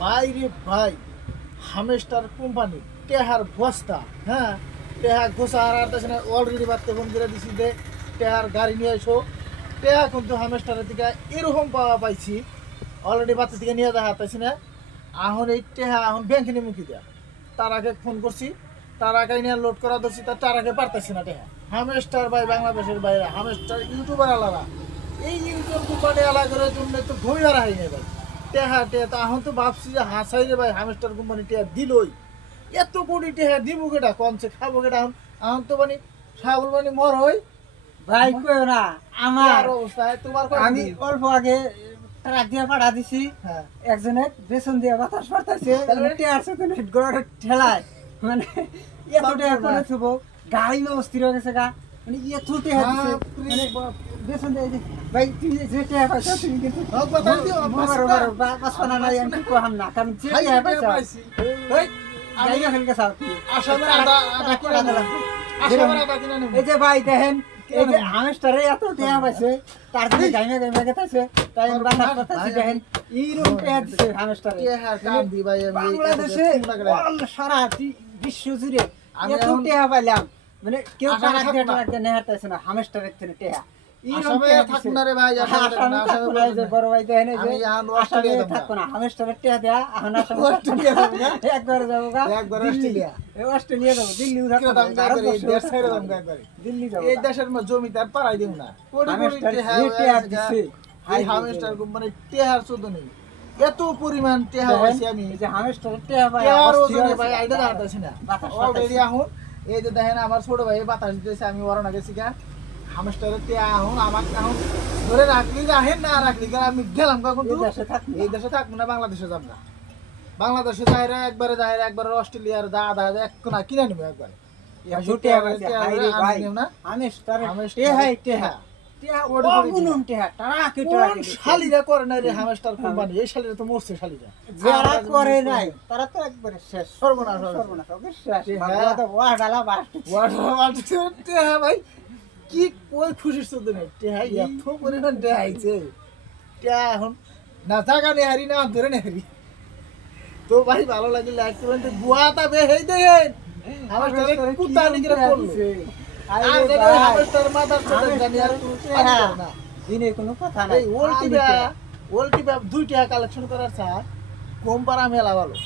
ভাই রে ভাই, হামেস্টার কোম্পানি টেহার বস্তা, হ্যাঁ টেহা ঘোষা আর না অলরেডি বাড়তে ফোন করে দিছি যে টেহার গাড়ি নিয়ে এসো। টেহা কিন্তু হামেস্টারের দিকে এরকম পাওয়া পাইছি, অলরেডি বাচ্চা থেকে নিয়ে দেখা পাইছি না। এখন এই টেহা এখন ব্যাংকে নিয়ে মুখি দেয়া, তার আগে ফোন করছি, তার আগে নিয়ে লোড করা ধরছি, তার আগে পারতেছি না টেহা। হামেস্টার ভাই বাংলাদেশের বাইরে হামেস্টার ইউটিউবার আলাদা, এই ইউটিউব কোম্পানি আলাদার জন্য তো ঘুমি মারা হয়নি ভাই। টেহা টেহা তো এখন তো ভাবছি যে হাসাই রে ভাই, হামেস্টার কোম্পানি টেহা দিলই, এত কোটি টেহা দিব কেটা, কমছে খাবো কেটা। এখন এখন তো মানে ছাগল মানে মর হই ভাই কইও না, আমার অবস্থায় তোমার আমি অল্প আগে ট্রাক দিয়ে পাঠা দিছি, হ্যাঁ একজনে বেসন দিয়ে বাতাস পাঠাইছে, টেয়ার সাথে গড় ঠেলায় মানে এত টাকা করে থুব, গাড়ি না অস্থির হয়ে গেছে গা, মানে এত টাকা দিছে মানে বেসন দিয়ে যে ভাই তুমি যে টাকা পাইছো তুমি কিন্তু বাঁচপানা নাই, আমি কহাম না, কারণ যে টাকা পাইছো গাড়ি না খেলকে চাও তুমি এই যে ভাই দেখেন, এই যে হামেস্টারে এত টাকা পাইছে, তার থেকে গাইমে গাইমে গেছে, তাই আমি বাতাস পাঠাইছি দেখেন এইরকম টাকা দিছে হামেস্টারে। বাংলাদেশে সারা বিশ্ব জুড়ে এত টাকা পাইলাম, মানে কেউ টাকা দিয়ে নেই হারতেছে না হামেস্টারের থেকে টাকা। বড় ভাই দেখেন থাকবো না হামেস্টারের টাকা দেয়া, এখন একবারে যাবো অস্ট্রেলিয়া যাবো, দিল্লি যাবো, এই দেশের জমি তার পাড়াই দিব না। হামেস্টার কোম্পানি টেহার চোদ্দ নেই, এত পরিমাণ টেহা পাইছি আমি যে হামেস্টারের টাকা পাই ভাই আইডা দাঁড়াতেছি না অলরেডি। এখন এই যে দেখেন আমার ছোট ভাই বাতাস দিতেছে, আমি ওরানা গেছি গা হামেস্টারের টেহা। এখন আমাকে এখন ধরে রাখলি আহেন না রাখলি আমি গেলাম কখন, এই দেশে থাকবো না, বাংলাদেশে যাব না। বাংলাদেশে যাইরা একবারে যাইরা একবারে অস্ট্রেলিয়ার দা এক কোনা কিনে নিবো একবারে। শালিরা করে নাই রে হামেস্টার কোম্পানি, এই শালিরা তো মরছে, শালিরা যারা করে নাই তারা তো একবারে শেষ, সর্বনাশ শেষ। ভাই কি কই খুশির চোদ্দ নেই টেহা, এত পরিমাণ টেহা আইছে টেহা। এখন না জাগা নে হারি না ধরে নে হারি। তো ভাই ভালো লাগলে লাইক করবেন, তো বুয়াটা বে হেই দেন হামেস্টারে কুত্তা নিগরে পড়লো, আর যেন হামেস্টার মাথার চোদে জানি আর না দিনে কোনো কথা নাই। ওল্টি বে 2 টাকা কালেকশন করার চা কম পারা মেলা ভালো।